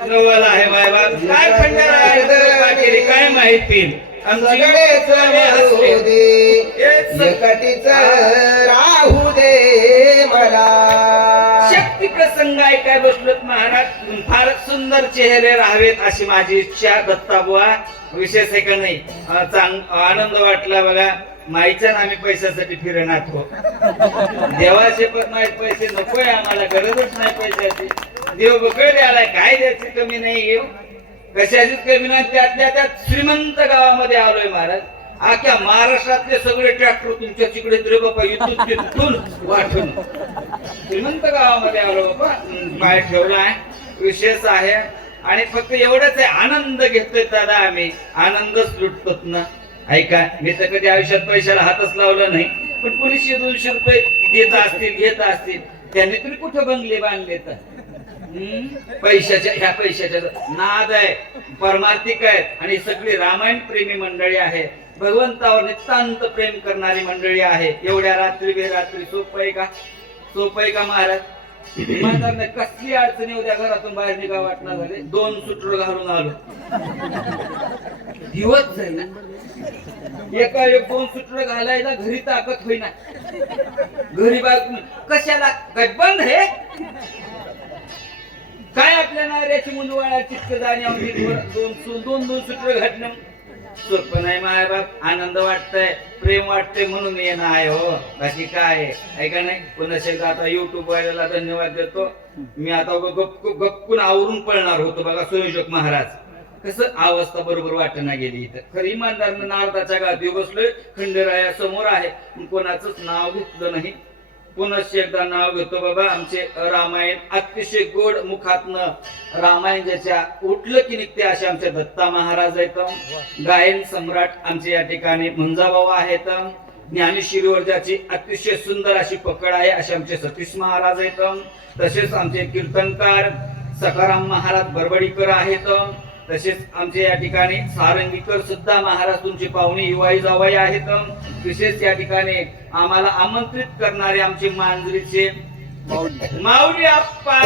नवल आहे मायबाप काय खंडर आहे काय माहिती सगळेच मारू दे एकटीच राहू दे मला. शक्ती प्रसंग आहे काय बसलोत महाराज फारच सुंदर चेहरे राहावेत अशी माझी इच्छा. दत्ताबुवा विशेष आहे का नाही आनंद वाटला बघा. माईच्या आम्ही पैशासाठी फिरणार हो देवाचे पण नाही पैसे नकोय आम्हाला गरजच नाही पैशाची. देव बकळ द्यायला काय द्यायची कमी नाही येऊ कशाचीच कमी नाही. त्यातल्या त्यात श्रीमंत गावामध्ये आलोय महाराज. आख्या महाराष्ट्रातले सगळे ट्रॅक्टर तुमच्या तिकडे रे बाबा इथून तिथून वाटून श्रीमंत गावामध्ये आलो बाबा. पाय ठेवलाय विशेष आहे आणि फक्त एवढंच आहे आनंद घेतोय दादा आम्ही आनंदच लुटतोत ना. ऐका मी तर कधी आयुष्यात पैशाला हातच लावला नाही पण कोणी 100-200 रुपये देत असतील घेत असतील त्यांनी तुम्ही कुठं बंगले बांधले तर पैशाच्या ह्या पैशाच्या नाद आहे परमार्थिक आहेत आणि सगळी रामायण प्रेमी मंडळी आहे. भगवंतावर नितांत प्रेम करणारी मंडळी आहे. एवढ्या रात्री बेरात्री सोपं आहे का सोपं आहे का महाराज. इमानदारने कसली अडचणी उद्या घरातून बाहेर निघा वाटणार झाले 2 सुटर घालून आलो दिवस जाईल एका 2 सुटर घालायला घरी ताकद होईना घरी बाग कशाला काय बंद आहे काय आपल्या नाऱ्याची मुंडवाळा चित्त जाण्यावर 2 सुटर घातणं सोपं नाही मायबाप. आनंद वाटतंय प्रेम वाटतंय म्हणून येणं आहे हो बाकी काय आहे का नाही. पुन्हा आता युट्यूब वाल्याला धन्यवाद देतो. मी आता गप्पून आवरून पळणार होतो बघा संयोजक महाराज कसं अवस्था बरोबर वाटणं गेली इथं. खरं इमानदारनं नारदाच्या गादी बसलोय खंडेराया समोर आहे कोणाचंच नाव घेतलं नाही. पुन्हा एकदा नाव घेतो बाबा. आमचे रामायण अतिशय गोड मुखातनं रामायण ज्याच्या उठलं की निघते असे आमचे दत्ता महाराज आहेत. गायन सम्राट आमचे या ठिकाणी मुंजाभाऊ आहेत. ज्ञानेश्वरीवर ज्याची अतिशय सुंदर अशी पकड आहे असे आमचे सतीश महाराज आहेत. तसेच आमचे कीर्तनकार सखाराम महाराज बरबडीकर आहेत. तसेच आमचे या ठिकाणी सारंगीकर सुद्धा महाराज तुमची पाहुणे युवाई जावाई आहेत. विशेष या ठिकाणी आम्हाला आमंत्रित करणारे आमचे मांजरीचे माऊली आप्पा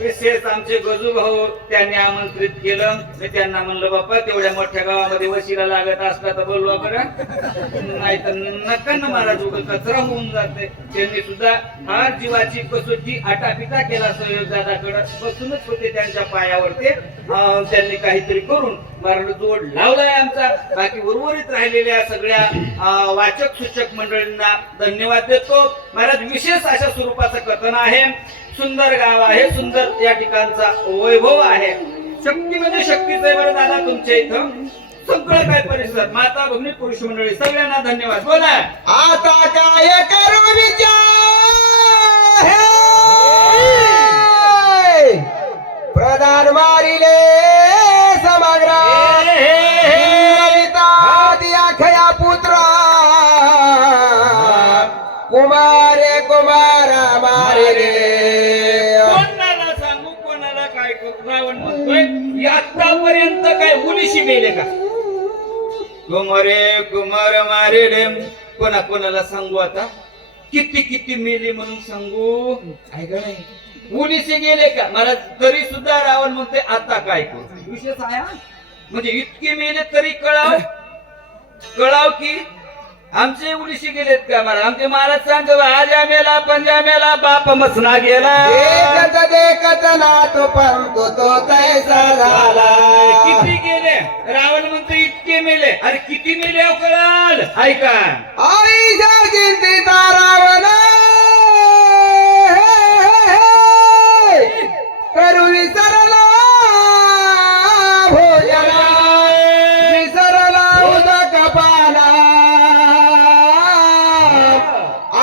विशेष आमचे गजू भाऊ त्यांनी आमंत्रित केलं. मी त्यांना म्हणलं बाप्पा तेवढ्या मोठ्या गावामध्ये वशिला लागत असला तर बोलवा बरं नाही तर नका ना महाराज उगाच कचरा होऊन जाते. त्यांनी सुद्धा फार जीवाची कसोटी आटापिटा केला सहयोग दादाकडे बसूनच होते त्यांच्या पायावरती त्यांनी काहीतरी करून महाराज जोड लावलाय आमचा. बाकी उर्वरित राहिलेल्या सगळ्या वाचक सूचक मंडळींना धन्यवाद देतो. महाराज विशेष अशा स्वरूपाचं कथन आहे. सुंदर गाव आहे सुंदर या ठिकाणचा वैभव आहे. शक्ती म्हणजे शक्तीच आहे बरं दादा तुमच्या इथं सगळं काय परिसर माता भगिनी पुरुष मंडळी सगळ्यांना धन्यवाद. बोला आता काय करू विचार प्रधान मारिले समग्र खया पुत्र कुमारे कुमारा मारिले. कोणाला सांगू कोणाला काय रावण म्हणतोय आतापर्यंत काय मुलीशी मेले का कुमारे कुमार मारिले. कोणा कोणाला सांगू आता किती किती मेले म्हणून सांगू आहे का नाही. मुलीशी गेले का मला तरी सुद्धा रावण म्हणतोय आता काय करू. विशेष आहे म्हणजे इतके मेले तरी कळाव कळाव की आमचे मुलीशी गेलेत का मला. आमचे महाराज सांगतो आजा मेला पंजा मेला बाप मसना गेला देखत ना तो पंतो तो कैसा झाला. किती गेले रावण म्हणतो इतके मेले. अरे किती मेले कळाल ऐका आईच्या चिंतिता रावण करू विसरला भोजना विसरला उदक पाना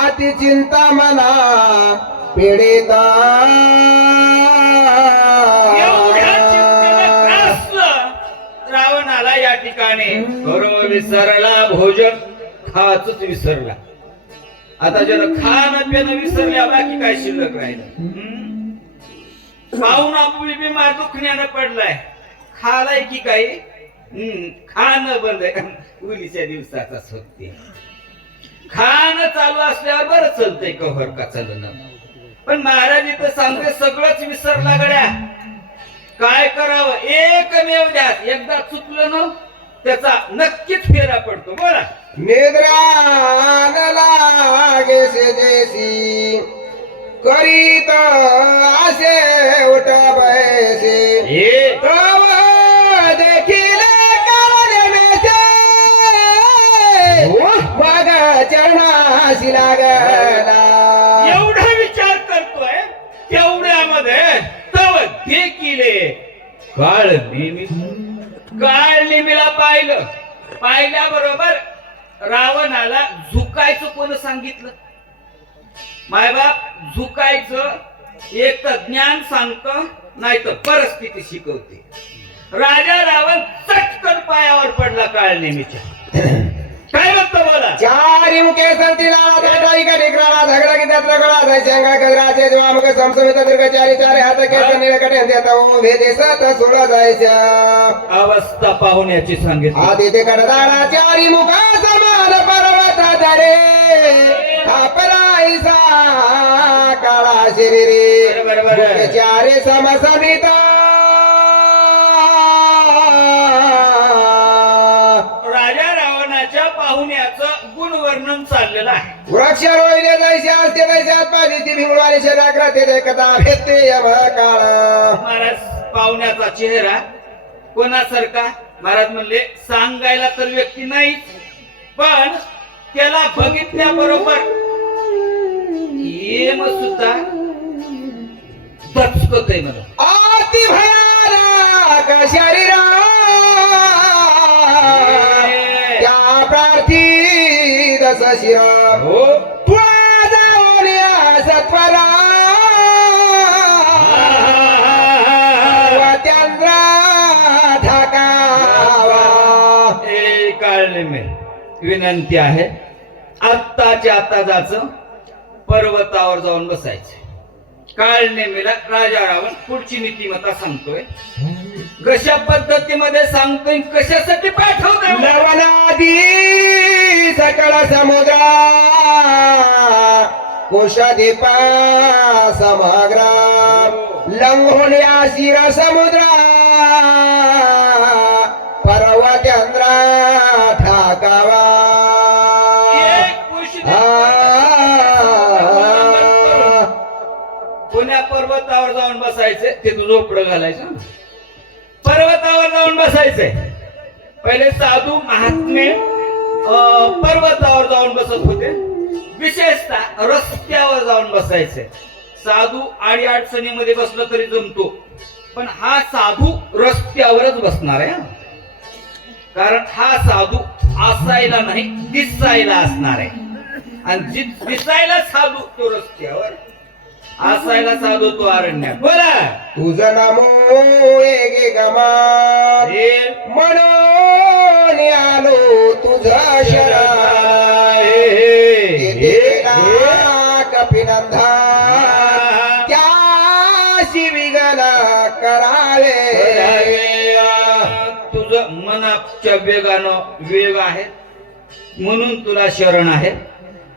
अति चिंता मला पीडिता. एवढ्या चिंतेने त्रासलं रावणाला या ठिकाणी बरोबर विसरला भोजन खावाच विसरला. आता जर खाणं पिणं विसरल्या बाकी काय शिल्लक राहिलं. पाहून आपली बिमार दुखण्यानं पडलाय खालाय की काही खाणं बंद आहे. उलीच्या दिवसाचा सोबते खाणं चालू असल्यावर बरं चालतंय कव्हर का चालणं. पण महाराज इथं सांगते सगळंच विसरला गड्या काय करावं एकमेव ध्यास. एकदा चुकलं ना त्याचा नक्कीच फेरा पडतो. बोला. निद्रा न लागेसे जैसी करीत असे उठ बैसे हे तव देखील कारण मेसे मग चरणाशी लागला. एवढा विचार करतोय तेवढ्यामध्ये तव देखील काळ नेमीला पाहिल्याबरोबर रावणाला झुकायचं कोण सांगितलं? मायबाप झुकायचं एक तर ज्ञान सांगतं नाही तर परिस्थिती शिकवते. राजा रावण चटकन पायावर पडला काळ नेमीच्या. काय म्हणतो बोला. चारी मुखे संतीला दाटाई का ढिकराला झगडा की त्यातला गळा जाय शेंगा गजराचे ज्वामुख समसमित दीर्घ चारी चारी हात केस निळकटे देता उभे देसात सोळा जायच्या अवस्था पाहुण्याची सांगितली. आधी ते कडदाडा चारी मुखा समान पर्वता धरे अपराईसा काळा शरीरे मुखे चारी समसमित पाहुण्याचं गुणवर्णन चाललेलं आहे. वृक्ष रोईले जैसे असते तैसे आत्मादिती भिंगवाले शराग्रते ते कथा भेटते यम काळ. महाराज पाहुण्याचा चेहरा कोणासारखा? महाराज म्हणले सांगायला तर व्यक्ती नाही पण त्याला बघितल्याबरोबर येम सुद्धा दचकतय मला. अति भयानक शरीरा त्या प्रार्थी दस शिरा हो तुळा जाऊन या सत्वरा चंद्र ढाकावा. ए काळने मे विनंती आहे आत्ताच्या आत्ता जायचं पर्वतावर जाऊन बसायचं. काळने मेला राजा रावण पुढची नीतिमत्ता सांगतोय. कशा पद्धतीमध्ये सांगतोय कशासाठी पाठवतोय? लवणादी सकळ समुद्रा कोशदीपा समग्रा लंघोन या शिर समुद्रा पर्वतेंद्रा ठाकावा. पुण्या पर्वतावर जाऊन बसायचे. ते तू झोपडं घालायचं. पर्वतावर जाऊन बसायचंय. पहिले साधू महात्मे पर्वतावर जाऊन बसत होते. विशेषतः रस्त्यावर जाऊन बसायचे. साधू आडी अडचणीमध्ये बसलं तरी जमतो पण हा साधू रस्त्यावरच बसणार आहे. कारण हा साधू असायला नाही दिसायला असणार आहे. आणि दिसायला साधू तो रस्त्यावर असायला साधू तो अरण्यात. बोला. तुझं नामो एक गमान म्हणून आलो तुझा शरण कपिनंदा त्याशी विगन करावे. तुझं मनाच्या वेगानं वेग आहे म्हणून तुला शरण आहे.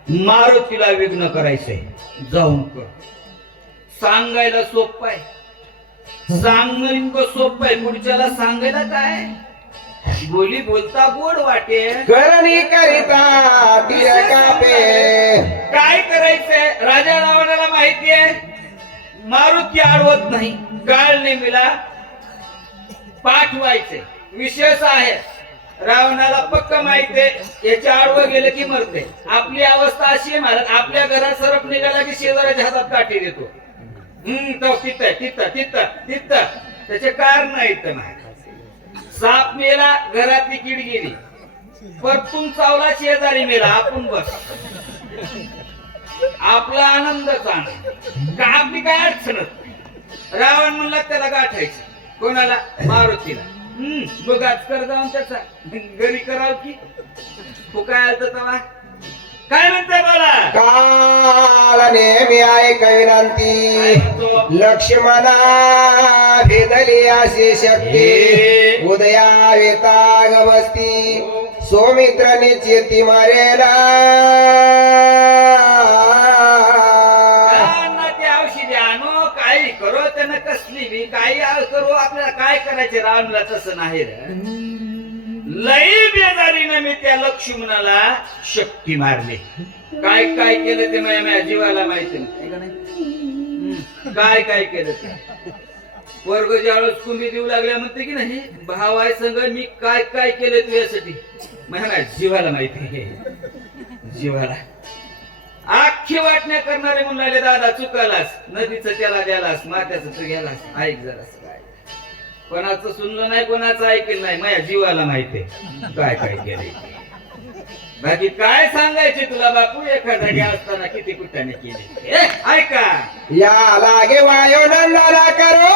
मारुतीला विघ्न करायचंय जाऊन कर. सांगायला सोपं आहे. सांगणं इतकं सोपं आहे. पुढच्याला सांगायला काय बोली बोलता गोड वाटे. करणी करिता तीर कापे. काय करायचंय राजा रावणाला माहिती आहे मारुती आडवत नाही. काळ नेमीला पाठवायचे. विशेष आहे रावणाला पक्क माहिती आहे याच्या आडवं गेलं की मरते. आपली अवस्था अशी आहे महाराज आपल्या घरात सरप निघाला की शेजाऱ्याच्या हातात काठी देतो. तो तिथं त्याचे कारण नाही. साप मेला घरातली कीड गेली परतून चावला शेजारी मेला आपण बस आपला आनंदच आनंद का आपली काय अडचणच. रावण म्हणला त्याला गाठायचं. कोणाला? मारुतीला. बघाच कर जाऊन त्याचा घरी कराव की तो काय आलत तेव्हा काय म्हणताय बोला. काल नेहमी ऐक विनंती लक्ष्मणा भेदली अशी शक्ती उदया वेताग बसती सौमित्र निश्चिती मारेला. ते औषधी आणो काही करो त्यानं कसली बी काही करू आपल्याला काय करायचे रावणला तसं नाही रे. लई बेजारीने मी त्या लक्ष्मणाला शक्ती मारली. काय काय केलं ते माझ्या जीवाला माहिती नाही का नाही. काय काय केलं ते वर्ग ज्यावेळेस कुंभी देऊ लागल्या म्हणते की नाही भाव आहे संग मी काय काय केलं तुझ्यासाठी माझ्या जीवाला माहिती आहे. जीवाला आखी वाटण्या करणारे म्हणून राहिले दादा चुकालास नदीचं त्याला द्यालास मात्याचं तू गेलास ऐक जरा काय कोणाचं सुनलं नाही कोणाचं ऐकलं नाही माझ्या जीवाला माहितीये काय काय केलंय. बाकी काय सांगायचे तुला बापू एखादी असताना किती कुठ्याने केले ऐका या लागे वायो नंदना करो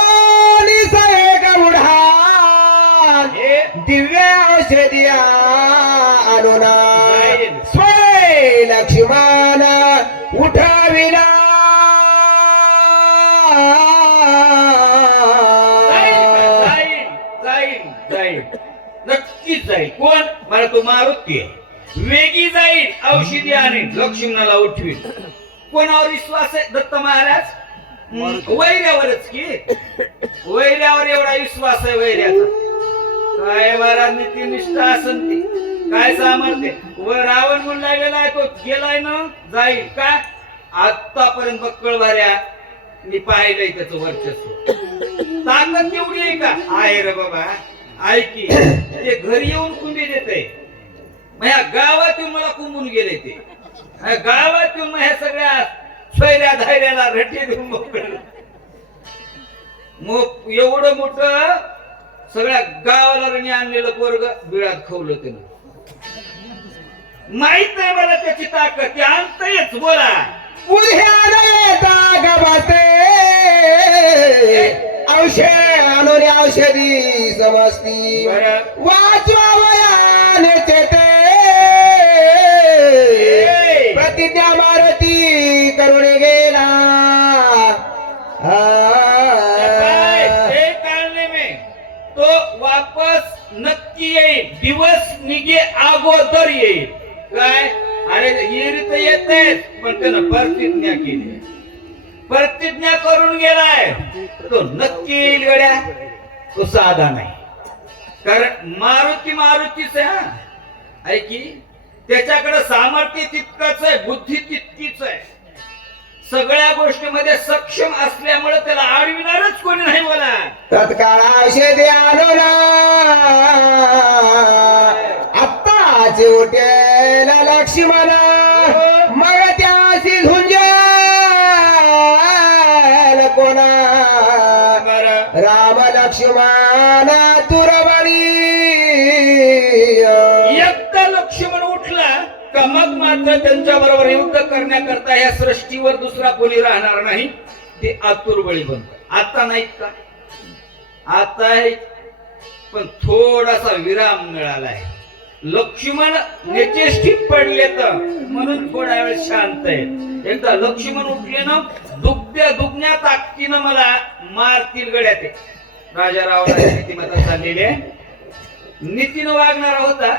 निसर्ग उढान दिव्य औषधिया अनुना स्वय लक्ष्मण उठाविला नक्कीच जाईल. कोण मला तो मारुती आहे वेगी जाईल औषधी आणेल लक्ष्मणाला उठवील. कोणावर विश्वास आहे दत्त महाराज वैर्यावरच की वैर्यावर एवढा विश्वास आहे वैर्याचा काय महाराज निष्ठा असन ती काय सामर्थ्य व रावण म्हणून लागलेला आहे तो गेलाय ना जाईल का आतापर्यंत बक्कळ भाऱ्या मी पाहिलंय त्याचं वर्चस्व ताकद केवढी आहे का आहे रे बाबा ऐकी ते घरी येऊन कुंभी देते माझ्या गावात येऊन मला कुंभून गेले ते गावात येऊन माझ्या सगळ्या स्वैऱ्या धायऱ्याला रट्टी देऊन मोकळलं. मग एवढं मोठं सगळ्या गावाला रणी आणलेलं पोरग बिळात खवलं त्यानं माहित नाही मला त्याची ताकद ते आणतयच बोला औषधी समजती वाचवावयाने प्रतिज्ञा मारती करून गेला तो वापस नक्की येईल दिवस निघे अगोदर येईल काय अरे येरी तर येते पण त्यानं प्रतिज्ञा केली प्रतिज्ञा करून गेलाय तो नक्की येईल गड्या तो साधा नाही कारण मारुतीच आहे हा ऐकी त्याच्याकडे सामर्थ्य तितकंच आहे बुद्धी तितकीच आहे सगळ्या गोष्टीमध्ये सक्षम असल्यामुळे त्याला आडविणारच कोणी नाही बोला. तत्काळ औषधी आणो ना आत्ताच उठेल लक्ष्मण मग त्याशी झुंज कोणा राम लक्ष्मण तुरवणी एकदा लक्ष्मण उठला का मग मात्र त्यांच्या बरोबर युद्ध करण्याकरता या सृष्टीवर दुसरा कोणी राहणार नाही ते आतुर बळी बनत आता नाहीत का आता पण थोडासा विराम मिळालाय लक्ष्मण निचेष्टित पडले तर म्हणून थोडा वेळ शांत आहे एकदा लक्ष्मण उठले ना दुगण्या ताकदीनं मला मारतील गड्यात राजा रावणाची नीतिमत्ता चाललेली नीतीनं वागणारा होता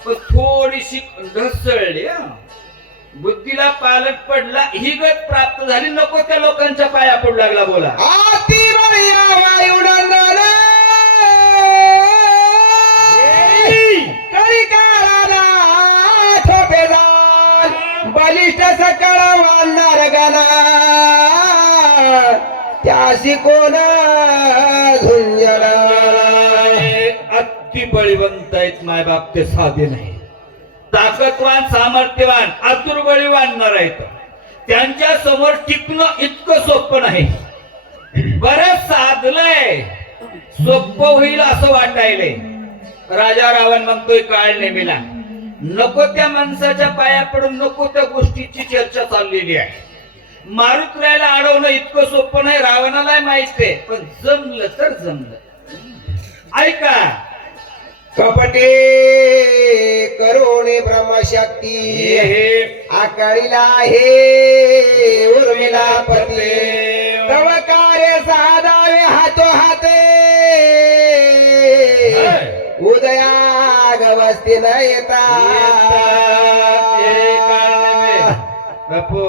पण थोडीशी ढसळली बुद्धीला पालट पडला ही गत प्राप्त झाली नको त्या लोकांच्या पाया पडू लागला बोला. बलिष्ठ सकळ मानणार गाना त्याशी कोण झुंजला अति बळीवंत आहेत माय बाप ते साधे नाही ताकदवान सामर्थ्यवान आतुर बळीवान आहेत त्यांच्या समोर टिकणं इतकं सोपं नाही बरंच साधलंय सोपं होईल असं वाटायलंय. राजा रावण म्हणतोय काळ नेमिला नको त्या माणसाच्या पाया पडून नको त्या गोष्टीची चर्चा चाललेली आहे. मारुतीला अडवणं इतकं सोपं नाही रावणाला माहित आहे पण जमलं तर जमलं. ऐका कपटे करुणे ब्रह्मशक्ती आकाळीला हे उर्मिला पती तव कार्य साधावे हातो हाते उदया गवस्ती न येता. बापू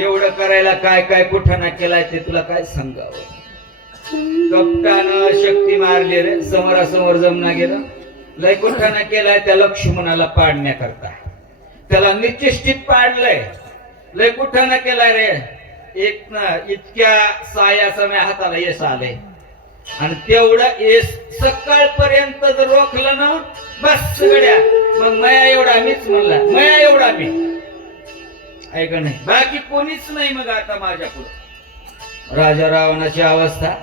एवढं करायला काय काय कुठं ना केलाय ते तुला काय सांगावं कपटानं शक्ती मारली रे, समोरासमोर जमना गेलं. लय कुठाना केलाय त्या लक्ष्मणाला पाडण्याकरता, त्याला निश्चित पाडलंय. लय कुठाना केलाय रे, एक ना इतक्या साया समय हाताला यश आलंय. आणि तेवढं यश सकाळपर्यंत जर रोखलं ना, बस सगळ्या मग मया एवढा मीच म्हणला, मया एवढा मी ऐक नाही, बाकी कोणीच नाही. मग आता माझ्या पुढे राजा रावणाची अवस्था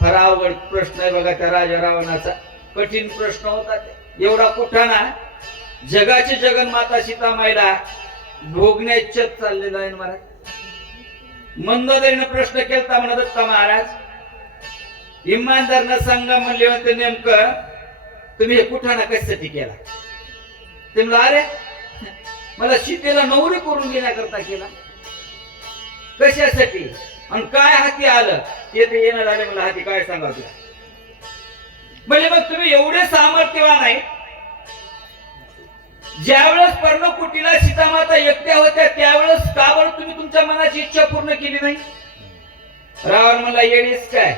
फार अवघड प्रश्न आहे बघा. त्या राजा रावणाचा कठीण प्रश्न होता. एवढा कुठाना जगाची जगन्माता सीतामाईला भोगण्याच्या चाललेला आहे महाराज. मंदोदरीनं प्रश्न केलता म्हणा दत्ता महाराज, इमानदारनं सांगा म्हणले होते नेमकं तुम्ही हे कुठाना कशासाठी केला. ते म्हणलं अरे मला सीतेला नवरी करून घेण्याकरता केला, कशासाठी आणि काय हाती आलं ते येणार आले. मला हाती काय सांगा तुला. म्हणजे मग तुम्ही एवढे सामर्थ्यवान आहे, ज्यावेळेस पर्णकुटीला सीतामाता एकट्या होत्या त्यावेळेस का बरं तुम्ही तुमच्या मनाची इच्छा पूर्ण केली नाही. रावण मला येणीच काय,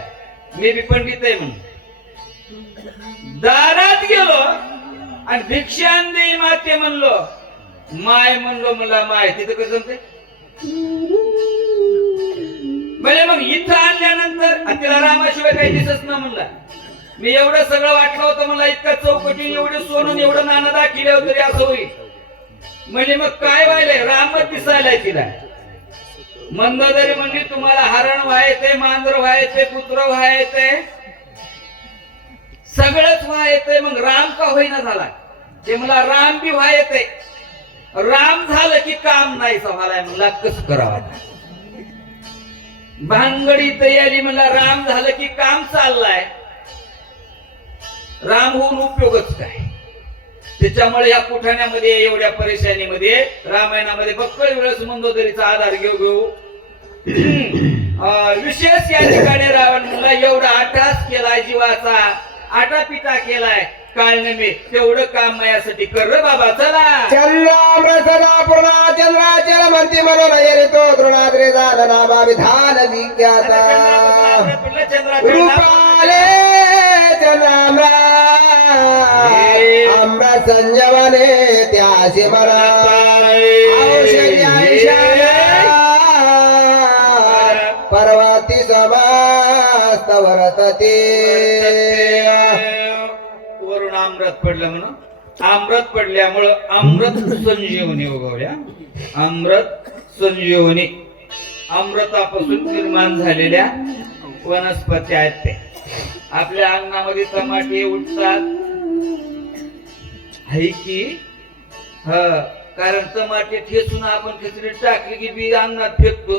मी बी पंडित आहे म्हणून दारात गेलो आणि भिक्षान देई माते म्हणलो, माय म्हणलो मला माय, तिथं कसं जमते. म्हणजे मग इथं आणल्यानंतर तिला रामाशिवाय काही दिसत ना म्हणला. मी एवढं सगळं वाटलं होतं मला, इतका चौकटी एवढे सोनून एवढं नाना दाखिले होतं तरी असं होईल. म्हणजे मग काय व्हायलंय, रामच दिसायलाय तिला. मंदोदरी म्हणजे तुम्हाला हरण व्हायचंय, मांजर व्हायचंय, पुत्र व्हायचंय, सगळंच व्हायचंय. मग राम का होईना झाला. ते मला राम बी व्हायचंय, राम झालं की काम नाही व्हायलाय. म्हणला कसं करावं, भानगडी तयारी. म्हणला राम झालं की काम चाललाय, राम होऊन उपयोगच काय. त्याच्यामुळे या कुठाण्यामध्ये एवढ्या परेशानीमध्ये रामायणामध्ये बक्कळ वेळेस मंदोदरीचा आधार घेऊ विशेष या ठिकाणी रावण म्हणला एवढा अट्टहास केलाय, जीवाचा आटापिटा केलाय, काळने मी तेवढं काम माझ्यासाठी कर रे बाबा. चला चंद्रामृतला पूर्णा चंद्राचल मंती म्हणून येतो द्रोणाद्री झालं नामा विधान विख्याता रूपाले चंद्राम्रा आम्र संजवने त्याशी मला पर्वती समस्त वर्तते. वरून अमृत पडलं म्हणून, अमृत पडल्यामुळं अमृत संजीवनी उगवल्या. अमृत संजीवनी अमृतापासून निर्माण झालेल्या वनस्पती आहेत. ते आपल्या अंगणामध्ये टमाटे उठतात आहे की कारण टमाटे ठेचून आपण खिचडी टाकली की बी अंगणात फेकतो,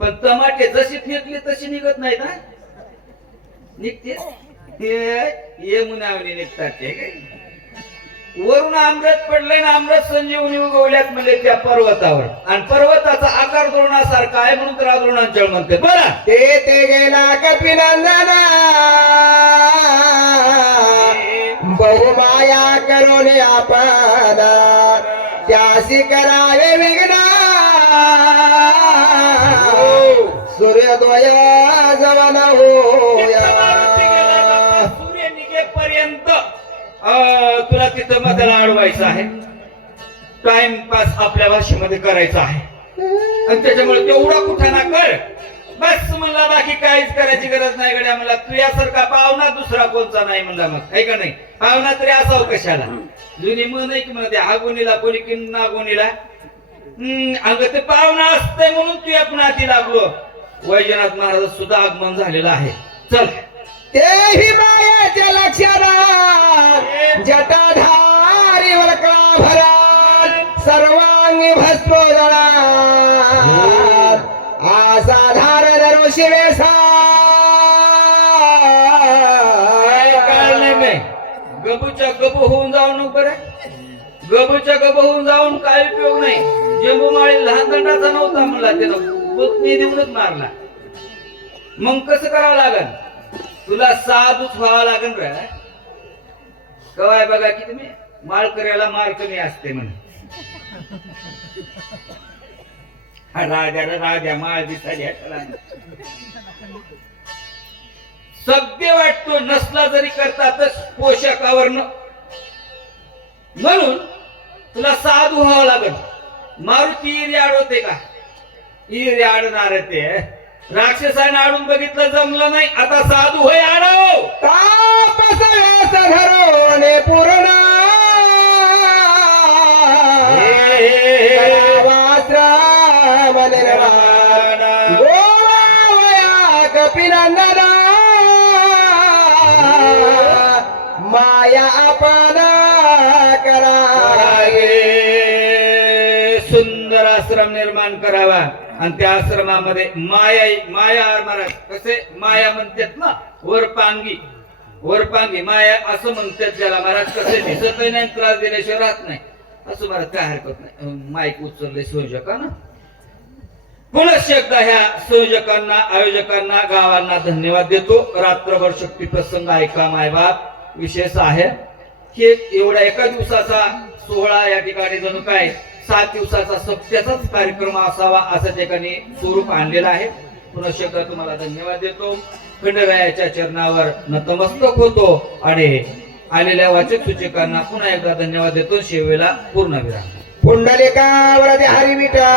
पण टमाटे जशी फेकली तशी निघत नाही ना, निघते ये मुनावणी निघतात. ते काय वरून अमृत पडलंय ना, अमृत संजीवनी उगवल्यात म्हणजे त्या पर्वतावर. आणि पर्वताचा आकार द्रोणासारखा आहे म्हणून तर द्रोणांचल म्हणते. बरं ते गेला कपिनंदना बहुमाया करून आपण त्यासी करावे विघ्न सूर्योदय जवन होया. सूर्य निघेपर्यंत तुला तिथं मधाला अडवायचं आहे, टाइमपास आपल्या भाषेमध्ये करायचा आहे. आणि त्याच्यामुळे तेवढा कुठाना कर बस म्हणला, बाकी काहीच करायची गरज नाही. गड्या म्हणला तुझ्यासारखा पाहुणा दुसरा कोणचा नाही म्हणला. मग आहे का नाही, पाहुणा तरी असावं कशाला. जुनी मन आहे की म्हणते हा गुणीला कोणी की ना गुणीला अगं ते पाहुणा असतंय म्हणून तू आपण हाती लागलो. वैजनाथ महाराज सुद्धा आगमन झालेलं आहे. चल तेही मायाच्या लक्षात जटाधारी वळकळा भरात सर्वांगी भस्म जळात असाधारण ऋषी वेसा गबूच्या गबू होऊन जाऊन नको रे. गबूच्या गबू होऊन जाऊन काय उपयोग नाही. जंबूमाळी लहान दंडाचा नव्हता म्हणला, त्यानं पुतणी देऊनच मारला. मग कसं करावं लागल, तुला साधूच व्हावं लागेल रे. कवाय बघा की तुम्ही माळकऱ्याला मार कमी असते म्हणे. राजा माळ दिसायला सभ्य वाटतो, नसला जरी करतातच पोशाखावरनं. म्हणून तुला साधू व्हावं लागल. मारुती इरी आडवते का? इरी आडणार ते. राक्षसाने आडून बघितलं, जमलं नाही. आता साधू होय, आडव. तापस व्यास धरोने पूर्ण करावाश्रम निर्वाण गोवावया कपिनंदना माया आपण करावे. सुंदर आश्रम निर्माण करावा आणि त्या आश्रमामध्ये माया महाराज कसे माया म्हणतात ना, वरपांगी माया असं म्हणतात ज्याला महाराज. कसे दिसत नाही, त्रास दिल्याशिवाय राहत नाही असं महाराज. काय हरकत नाही. माईक उचलले संयोजकांना. पुनश्च एकदा ह्या संयोजकांना, आयोजकांना, गावांना धन्यवाद देतो. रात्रभर शक्ती प्रसंग ऐका मायबाप. विशेष आहे की एवढा एका दिवसाचा सोहळा या ठिकाणी जणू काय 7 दिवसाचा सत्याचाच कार्यक्रम असावा असं ठिकाणी स्वरूप आणलेलं आहे. पुनश्च एकदा तुम्हाला धन्यवाद देतो. खंडरायाच्या चरणावर नतमस्तक होतो आणि आलेल्या वाचक सूचकांना पुन्हा एकदा धन्यवाद देतो. शेवेला पूर्ण विराम. पुंडलिकावर हरी विठा